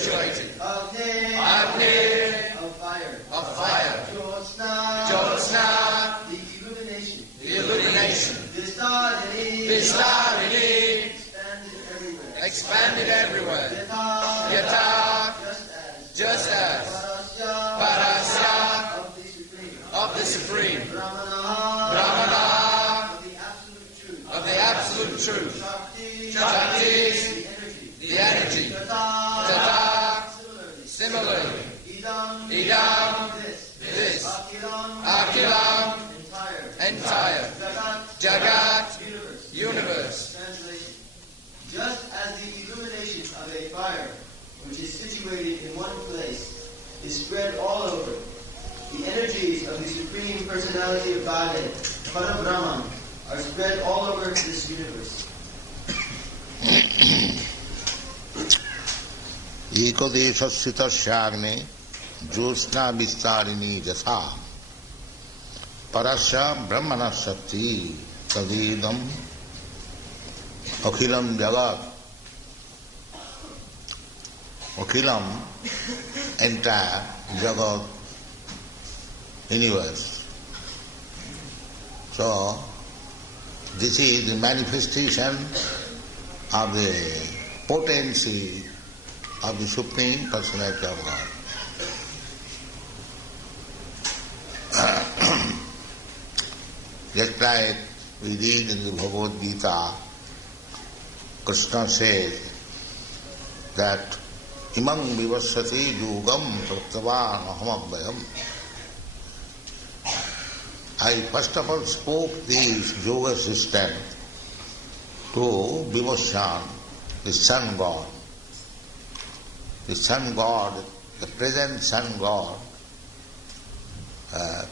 situated. Agni, of fire. Jyotsna, the illumination. Vistarini, expanded everywhere. Yata, just as. Parasya, of the Supreme. Brahmana, of the absolute truth. Shakti, the energy. Tata, similarly. Idam, this. Akhilam, entire. Jagat, universe. Translation. Just as the illumination of a fire, which is situated in one place, is spread all over, the energies of the Supreme Personality of Godhead, Paraṁ, are spread all over this universe. Eko-deśe-sthita-syagne jyotsna vistarini jatha parasya brahmana shakti tadidam akhilam jagat. Akhilam, entire jagat, universe. So, this is the manifestation of the potency of the Supreme Personality of God. Just like we read in the Bhagavad Gita, Krishna says that imam nivasaty yugam praktavān aham. I first of all spoke this yoga system to Vivashan, the sun god. The sun god, the present sun god,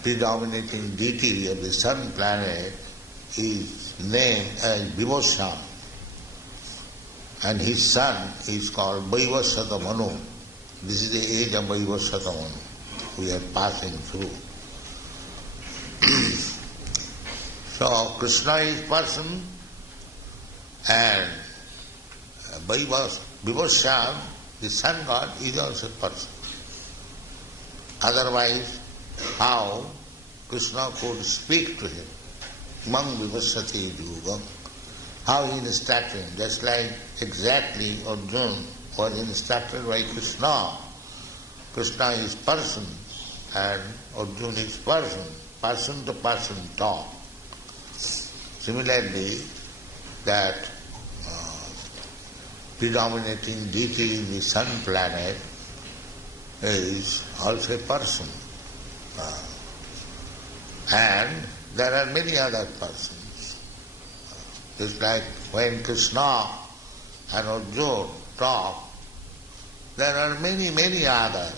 predominating deity of the sun planet, is named as Vivashan. And his son is called Vaivasata Manu. This is the age of Vaivasata Manu we are passing through. So Krishna is person and Vivashan, the sun god, is also person. Otherwise, how Krishna could speak to him? Mang Vivasati Yugam. How he instructed him, just like exactly Arjuna was instructed by Krishna. Krishna is person and Arjuna is person to person talk. Similarly, that predominating deity in the sun planet is also a person. And there are many other persons. Just like when Krishna and Arjuna talk, there are many, many other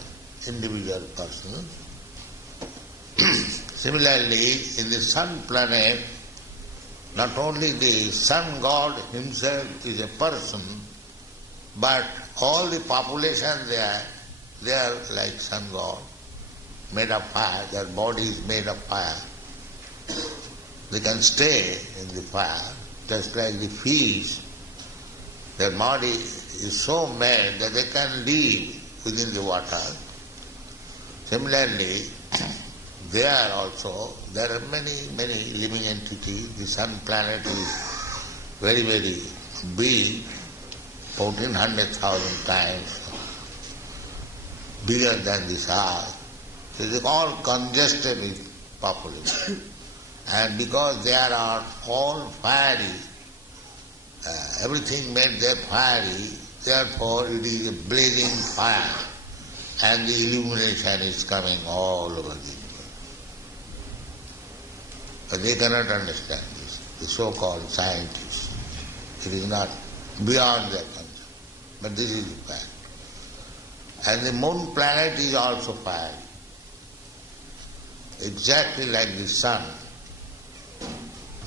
individual persons. Similarly, in the sun planet, not only the sun god himself is a person, but all the population there, they are like sun god, made of fire, their body is made of fire. They can stay in the fire, just like the fish. Their body is so made that they can live within the water. Similarly, there also, there are many, many living entities. The sun planet is very, very big, 1400,000 times bigger than this earth. So it is all congested with population. And because they are all fiery, everything made there fiery, therefore it is a blazing fire, and the illumination is coming all over the world. But they cannot understand this, the so-called scientists. It is not beyond their concept, but this is the fact. And the moon planet is also fiery, exactly like the sun.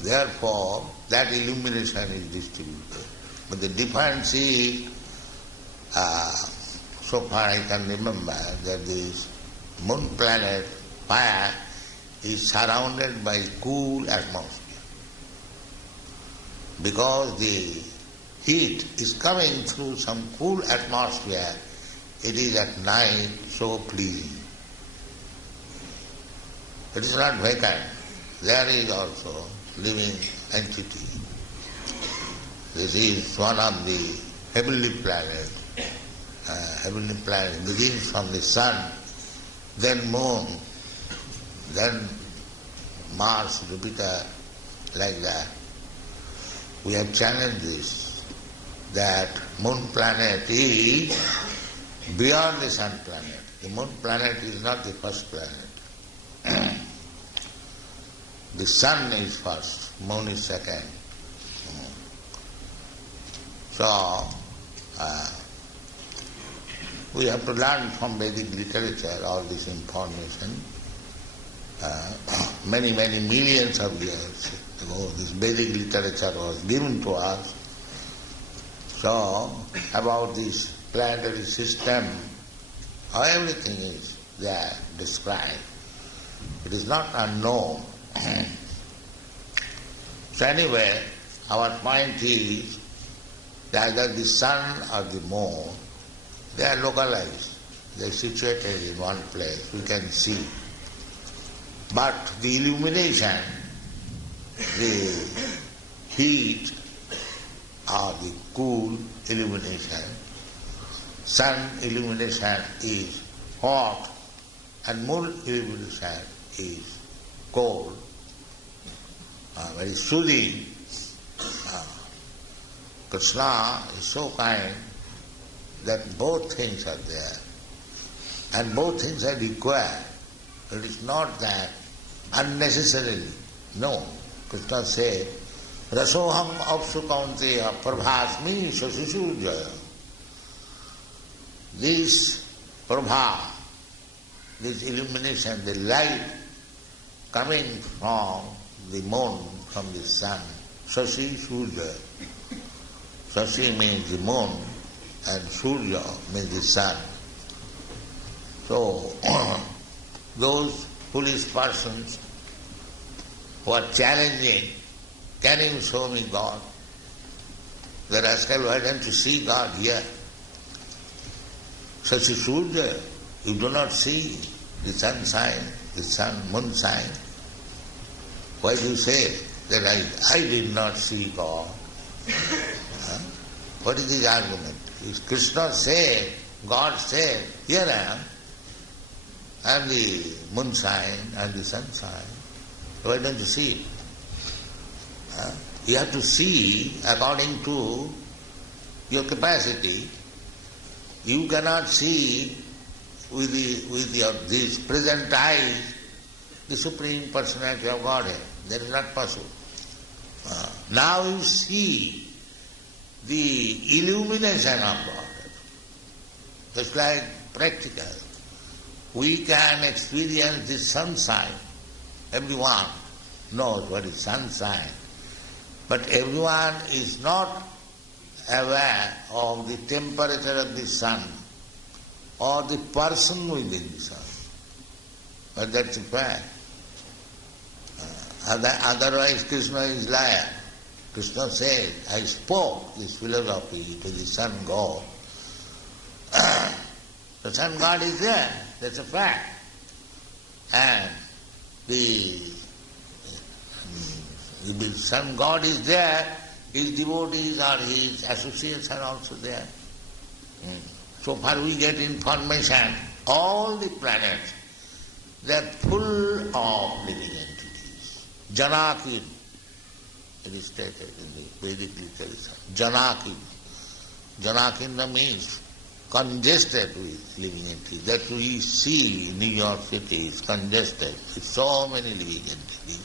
Therefore, that illumination is distributed. But the difference is, so far I can remember, that this moon planet fire is surrounded by cool atmosphere. Because the heat is coming through some cool atmosphere, it is at night so pleasing. It is not vacant. There is also living entity. This is one of the heavenly planets. Heavenly planet begins from the sun, then moon, then Mars, Jupiter, like that. We have challenged this, that moon planet is beyond the sun planet. The moon planet is not the first planet. The sun is first, moon is second. So, we have to learn from Vedic literature all this information. Many millions of years ago, this Vedic literature was given to us. So, about this planetary system, how everything is there described. It is not unknown. So anyway, our point is that either the sun or the moon, they are localized. They are situated in one place. We can see. But the illumination, the heat or the cool illumination, sun illumination is hot and moon illumination is cold, very soothing. Kṛṣṇa is so kind that both things are there and both things are required. It is not that unnecessarily. No. Krishna said, Rasoham apsu kaunteya prabhasmi shasusurjaya. This prabha, this illumination, the light coming from the moon, from the sun, Shashi Surya. Shashi means the moon and Surya means the sun. So, those foolish persons who are challenging, can you show me God? The rascal, why don't you see God here? Shashi Surya, you do not see the sunshine, the sun, moonshine. Why do you say that I did not see God? What is his argument? Krishna said, God said, here I am the moonshine and the sunshine. Why don't you see it? You have to see according to your capacity. You cannot see with these present eyes the Supreme Personality of Godhead. That is not possible. Now you see the illumination of Godhead. Just like practical. We can experience the sunshine. Everyone knows what is sunshine. But everyone is not aware of the temperature of the sun or the person within the sun. But that's a fact. Otherwise Krishna is liar. Krishna said, I spoke this philosophy to the sun god. The sun god is there, that's a fact. And the sun god is there, his devotees or his associates are also there. So far we get information, all the planets, they are full of living entities. Janakin, it is stated in the Vedic literature. Janakin. Janakinda means congested with living entities. That we see New York City is congested with so many living entities.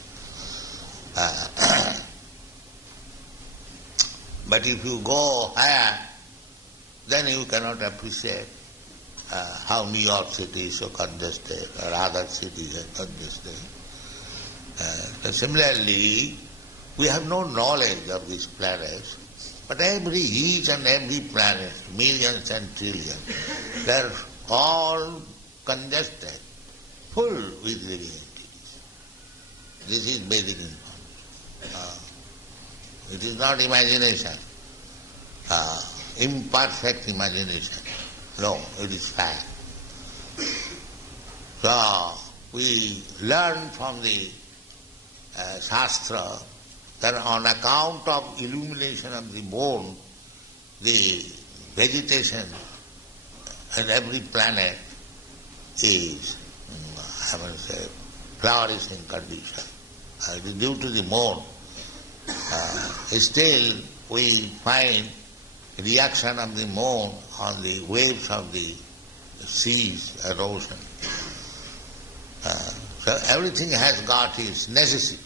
But if you go higher, then you cannot appreciate how New York City is so congested or other cities are congested. Similarly, we have no knowledge of these planets, but each and every planet, millions and trillions, they are all congested, full with living entities. This is Vedic information. It is not imagination, imperfect imagination. No, it is fact. So, we learn from the Shastra that on account of illumination of the moon, the vegetation in every planet is, flourishing condition. It is due to the moon. Still, we find reaction of the moon on the waves of the seas and ocean. So everything has got its necessity.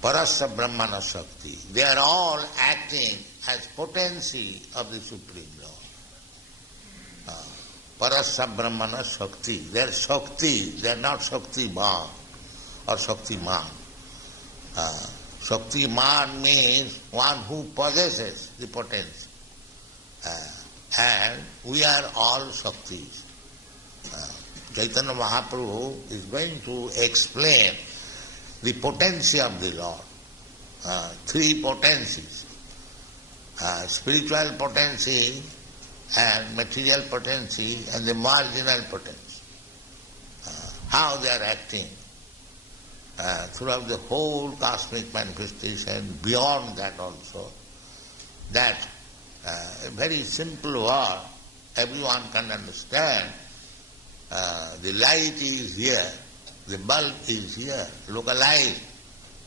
Parasya Brahmana Shakti. They are all acting as potency of the Supreme Lord. Parasya Brahmana Shakti. They are Shakti, they are not Shakti-man or Shakti-man. Shakti-man means one who possesses the potency. And we are all Shaktis. Chaitanya Mahaprabhu is going to explain the potency of the Lord. Three potencies. Spiritual potency and material potency and the marginal potency. How they are acting throughout the whole cosmic manifestation, beyond that also. That a very simple word, everyone can understand. The light is here, the bulb is here, localized,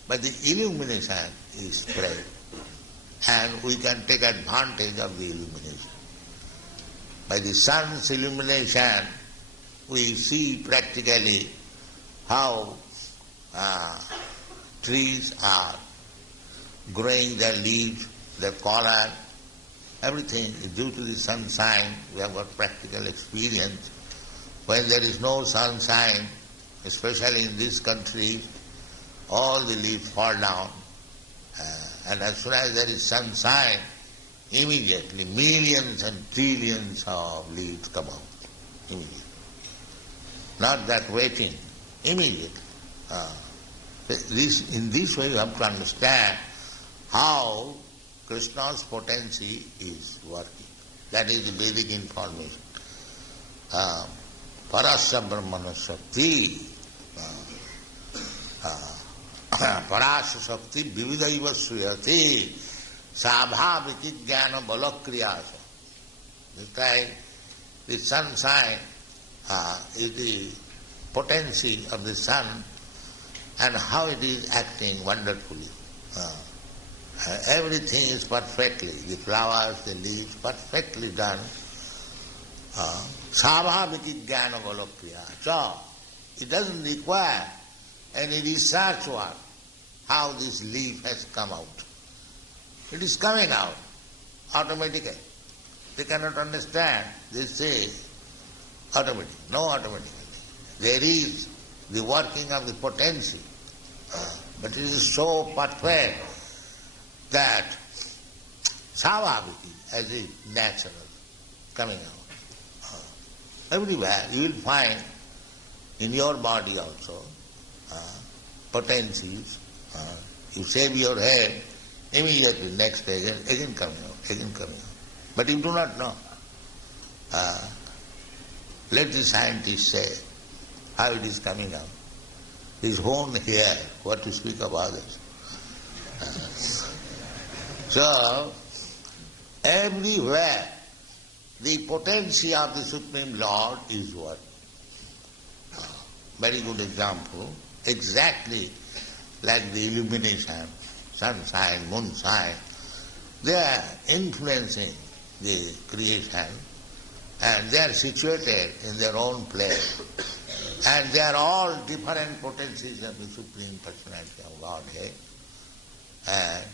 but the illumination is spread. And we can take advantage of the illumination. By the sun's illumination, we see practically how trees are growing their leaves, their color, everything is due to the sunshine. We have got practical experience. When there is no sunshine, especially in this country, all the leaves fall down. And as soon as there is sunshine, immediately millions and trillions of leaves come out. Immediately. Not that waiting, immediately. In this way you have to understand how Krishna's potency is working. That is the basic information. Parasya Brahmana Shakti. Parasya Shakti vividaiva suyati sabhaviki jnana balakriyasa. This like the sunshine is the potency of the sun and how it is acting wonderfully. Everything is perfectly, the flowers, the leaves, perfectly done. Sarva-bhūtānāṁ jnana balakriyasa. So, it doesn't require any research work how this leaf has come out. It is coming out automatically. They cannot understand. They say automatic. No automatically. There is the working of the potency, but it is so perfect that sarva-bhūtānāṁ as is natural coming out. Everywhere you will find in your body also potencies. You shave your head, immediately next day again coming out. But you do not know. Let the scientists say how it is coming out. His own hair, what to speak of others. So, everywhere the potency of the Supreme Lord is working. Very good example. Exactly like the illumination, sunshine, moonshine, they are influencing the creation and they are situated in their own place. And they are all different potencies of the Supreme Personality of Godhead. And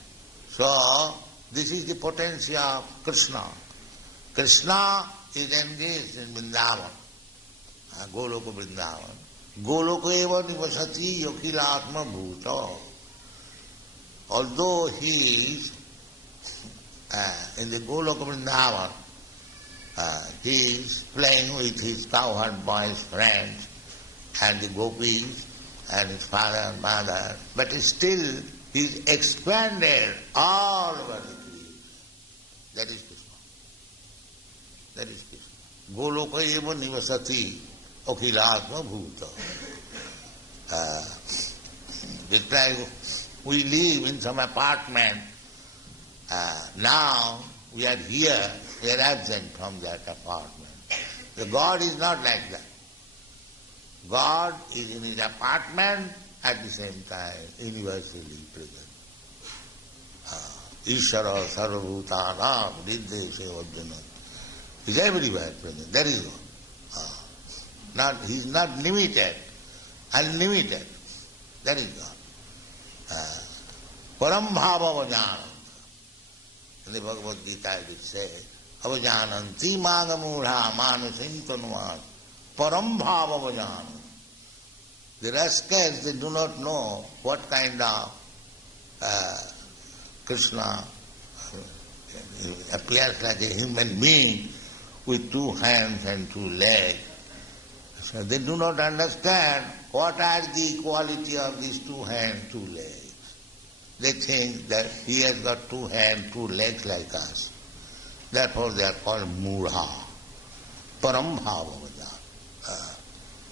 so, this is the potency of Kṛṣṇa. Kṛṣṇa is engaged in Vṛndāvana, Goloka Vṛndāvana. Goloka nivasaty akhilātma-bhūtaḥ. Although he is in the Goloka Vṛndāvana, he is playing with his cowherd boys, friends, and the gopīs, and his father and mother, but still he is expanded all over the creation. That is Krishna. That is Krishna. Goloka nivasaty akhilātma-bhūtaḥ. It's like we live in some apartment. Now we are here, we are absent from that apartment. The God is not like that. God is in his apartment at the same time universally present. Īśvaraḥ sarva-bhūtānāṁ hṛd-deśe rjuna. He is everywhere present. That is God. He is not limited, unlimited. That is God. Paraṁ bhāvam ajānantaḥ. In the Bhagavad Gita it says, ajānantaḥ manasīṁ Paraṁ bhāvam ajānantaḥ. The rascals, they do not know what kind of Krishna appears like a human being with 2 hands and 2 legs. So they do not understand what are the quality of these 2 hands, 2 legs. They think that he has got 2 hands, 2 legs like us. Therefore they are called mūಢā. Paraṁ bhāvam ajānantaḥ.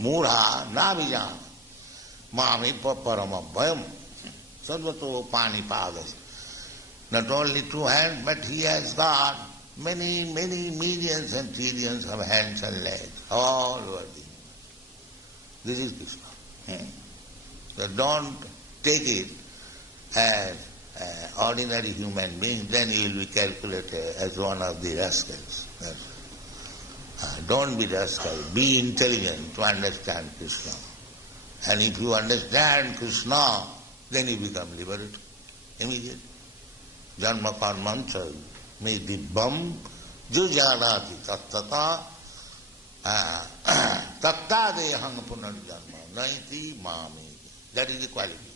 Mūಢā nāvijāna. Māmi paramabhayam. Sarvato pānipadas. Not only 2 hands, but he has got many, many millions and trillions of hands and legs all over the universe. This is Krishna. So don't take it as ordinary human being, then you will be calculated as one of the rascals. Don't be rascal, be intelligent to understand Krishna. And if you understand Krishna, then you become liberated immediately. Janma karmancha me dibbam jujānāti tattata tattādehang punarjanma naiti māmi. That is the qualification.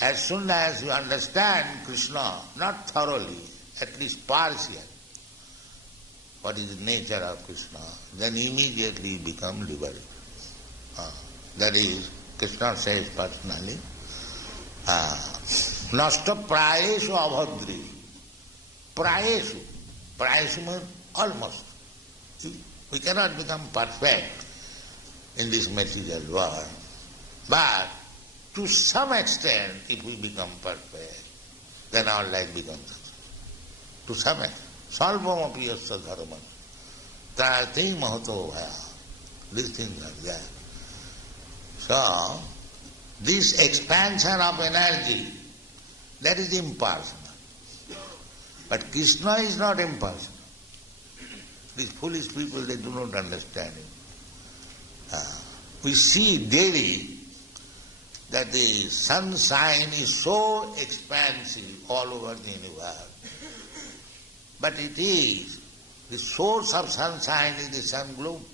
As soon as you understand Krishna, not thoroughly, at least partially, what is the nature of Krishna, then immediately you become liberated. That is, Krishna says personally, Nasta prayeshu abhadri. Prayeshu. Prayeshu means almost. See, we cannot become perfect in this material world. But to some extent, if we become perfect, then our life becomes successful. To some extent. Sarvam-api yasya dharma. Trayati mahato bhaya. These things are there. So, this expansion of energy, that is impersonal. But Krishna is not impersonal. These foolish people, they do not understand it. We see daily that the sunshine is so expansive all over the universe. But it is, the source of sunshine is the sun globe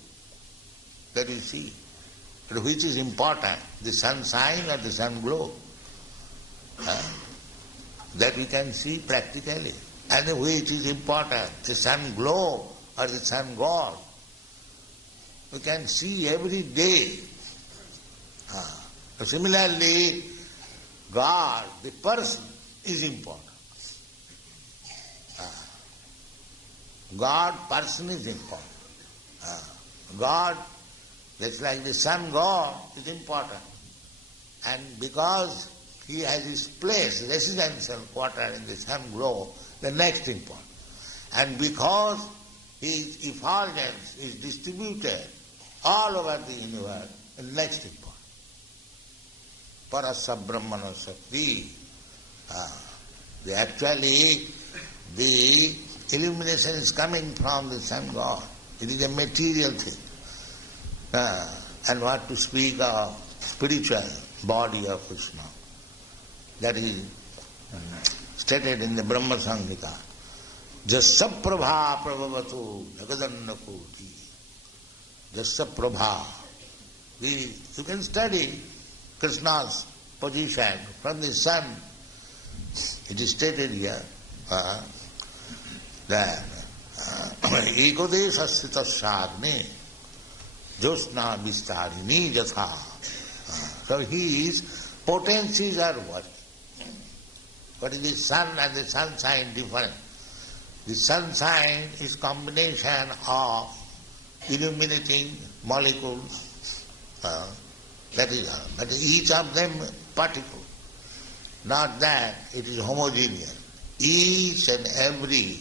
that you see. But which is important, the sunshine or the sun globe? That we can see practically. And which is important, the sun globe or the sun god? We can see every day. Similarly, God, the person, is important. God, person is important. God, just like the sun god, is important. And because he has his place, residential quarter in the sun globe, the next important. And because his effulgence is distributed all over the universe, the next important. Parasya Brahmana Shakti. Actually, the illumination is coming from the sun god. It is a material thing. And what to speak of spiritual body of Krishna. That is stated in the Brahma Samhita. Jasya prabha prabhavatu jagadanna koti. Jasya prabha. You can study Krishna's position from the sun. It is stated here that ekodesha sthita-sāgne josna vistarini jatha. So his potencies are working. What is the sun and the sunshine different? The sunshine is combination of illuminating molecules. That is all. But each of them particle. Not that it is homogeneous. Each and every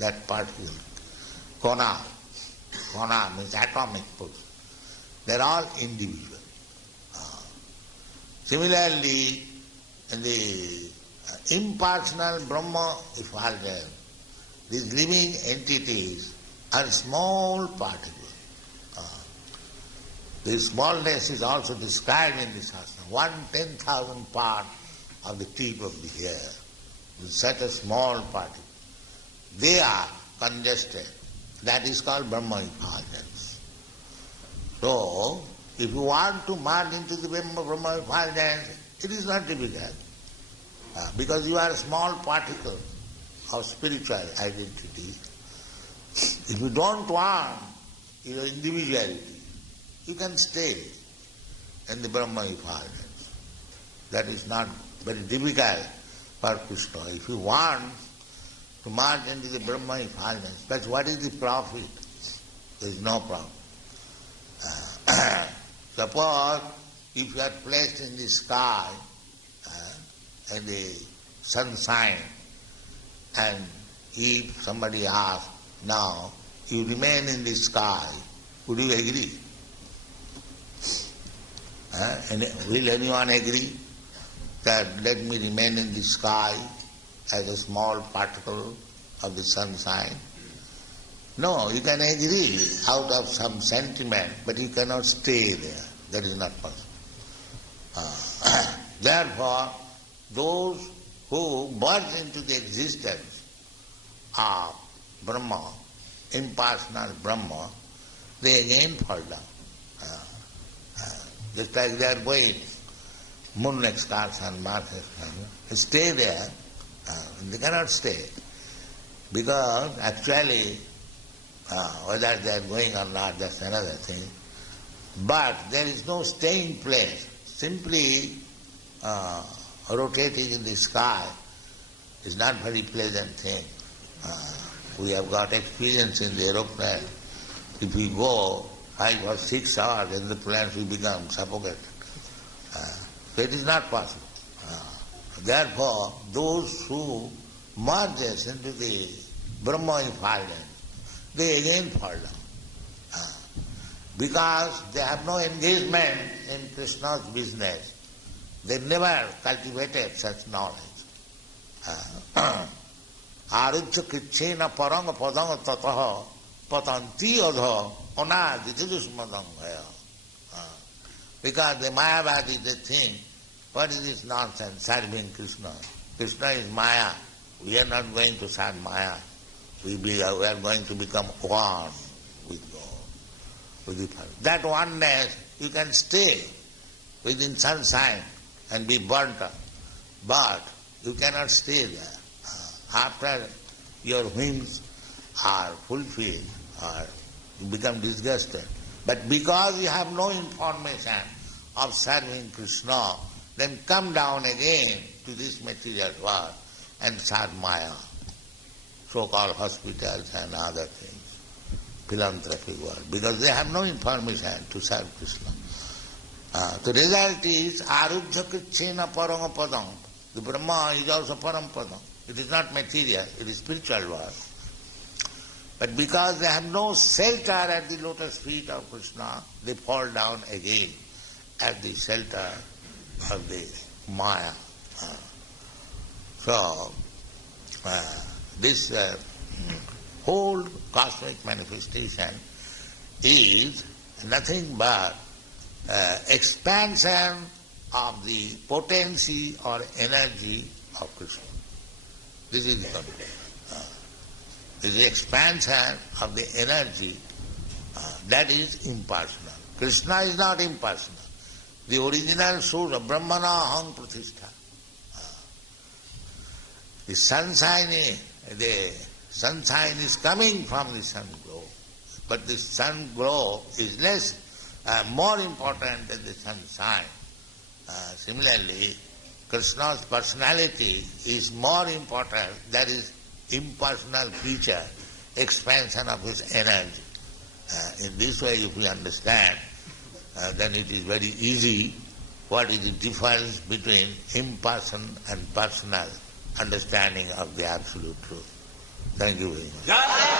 that particle, kṛṣṇa means atomic portion, they are all individual. Similarly, in the impersonal Brahma effulgence, these living entities are small particles. The smallness is also described in this Shastra. 1/10,000th part of the tip of the hair. It's such a small particle. They are congested. That is called Brahma effulgence. So, if you want to merge into the Brahma effulgence, it is not difficult. Because you are a small particle of spiritual identity. If you don't want your individuality, you can stay in the Brahma effulgence. That is not very difficult for Krishna. If you want to merge into the Brahma effulgence, but what is the profit? There is no profit. Suppose if you are placed in the sky, in the sunshine, and if somebody asks, now you remain in the sky, would you agree? And will anyone agree that let me remain in the sky as a small particle of the sunshine? No, you can agree out of some sentiment, but you cannot stay there. That is not possible. Therefore, those who merge into the existence of Brahma, impersonal Brahma, they again fall down. Just like they are going moon excursion, Mars excursion, stay there, they cannot stay. Because actually, whether they are going or not, that's another thing. But there is no staying place. Simply rotating in the sky is not very pleasant thing. We have got experience in the aeroplane. If we go 5 or 6 hours in the planes, we become suffocated. So it is not possible. Therefore, those who merge into the Brahma effulgence, they again fall down. Because they have no engagement in Krishna's business. They never cultivated such knowledge. Arujya Kṛṣṇa paranga padanga tataha patanti adha anāditidusmadangaya. Because the Mayavadi, they think, what is this nonsense, serving Krishna? Krishna is Maya. We are not going to serve Maya. We are going to become one with God. That oneness, you can stay within sunshine and be burnt up, but you cannot stay there. After your whims are fulfilled, or you become disgusted. But because you have no information of serving Krishna, then come down again to this material world and serve Maya, so-called hospitals and other things. Philanthropic world, because they have no information to serve Krishna. The result is arujya Kṛṣṇa paranga padam. The Brahma is also param padam. It is not material, it is spiritual world. But because they have no shelter at the lotus feet of Krishna, they fall down again at the shelter of the Maya. So, this whole cosmic manifestation is nothing but expansion of the potency or energy of Krishna. This is the concept. This is the expansion of the energy that is impersonal. Krishna is not impersonal. The original source of Brahmana Aham Pratishtha. The sunshine is coming from the sun glow, but the sun glow is more important than the sunshine. Similarly, Krishna's personality is more important, that is impersonal creature, expansion of his energy. In this way, if we understand, then it is very easy what is the difference between impersonal and personal understanding of the absolute truth. Thank you very much.